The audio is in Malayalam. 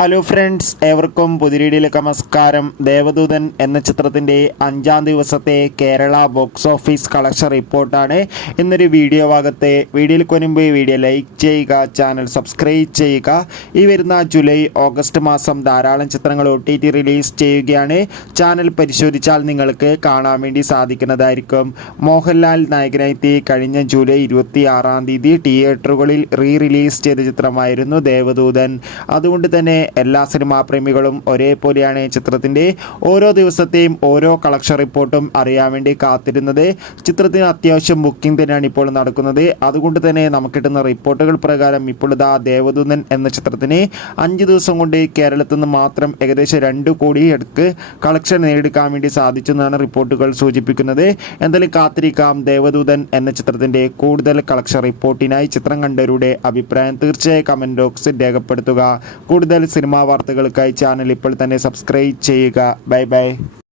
ഹലോ ഫ്രണ്ട്സ്, ഏവർക്കും പുതിയ വീഡിയോയിലേക്ക് നമസ്കാരം. ദേവദൂതൻ എന്ന ചിത്രത്തിൻ്റെ 5-ാം ദിവസത്തെ കേരള ബോക്സ് ഓഫീസ് കളക്ഷൻ റിപ്പോർട്ടാണ് ഇന്നൊരു വീഡിയോ ഭാഗത്തെ. വീഡിയോയിലേക്ക് മുൻപ് വീഡിയോ ലൈക്ക് ചെയ്യുക, ചാനൽ സബ്സ്ക്രൈബ് ചെയ്യുക. ഈ വരുന്ന ജൂലൈ ഓഗസ്റ്റ് മാസം ധാരാളം ചിത്രങ്ങൾ OTT റിലീസ് ചെയ്യുകയാണ്. ചാനൽ പരിശോധിച്ചാൽ നിങ്ങൾക്ക് കാണാൻ വേണ്ടി സാധിക്കുന്നതായിരിക്കും. മോഹൻലാൽ നായകനായി കഴിഞ്ഞ ജൂലൈ 26-ാം തീയതി തിയേറ്ററുകളിൽ റിലീസ് ചെയ്ത ചിത്രമായിരുന്നു ദേവദൂതൻ. അതുകൊണ്ട് തന്നെ എല്ലാ സിനിമാ പ്രേമികളും ഒരേപോലെയാണ് ചിത്രത്തിൻ്റെ ഓരോ ദിവസത്തെയും ഓരോ കളക്ഷൻ റിപ്പോർട്ടും അറിയാൻ വേണ്ടി കാത്തിരുന്നത്. ചിത്രത്തിന് അത്യാവശ്യം ബുക്കിംഗ് തന്നെയാണ് ഇപ്പോൾ നടക്കുന്നത്. അതുകൊണ്ട് തന്നെ നമുക്ക് കിട്ടുന്ന റിപ്പോർട്ടുകൾ പ്രകാരം ഇപ്പോൾ ഇതാ ദേവദൂതൻ എന്ന ചിത്രത്തിന് 5 ദിവസം കൊണ്ട് കേരളത്തിൽ നിന്ന് മാത്രം ഏകദേശം 2 കോടി അടുക്ക് കളക്ഷൻ നേടിയെടുക്കാൻ വേണ്ടി സാധിച്ചു എന്നാണ് റിപ്പോർട്ടുകൾ സൂചിപ്പിക്കുന്നത്. എന്തായാലും കാത്തിരിക്കാം ദേവദൂതൻ എന്ന ചിത്രത്തിൻ്റെ കൂടുതൽ കളക്ഷൻ റിപ്പോർട്ടിനായി. ചിത്രം കണ്ടവരുടെ അഭിപ്രായം തീർച്ചയായും കമൻറ്റ് ബോക്സിൽ രേഖപ്പെടുത്തുക. കൂടുതൽ സിനിമാ വാർത്തകൾക്കായി ചാനൽ ഇപ്പോൾ തന്നെ സബ്സ്ക്രൈബ് ചെയ്യുക. Bye bye.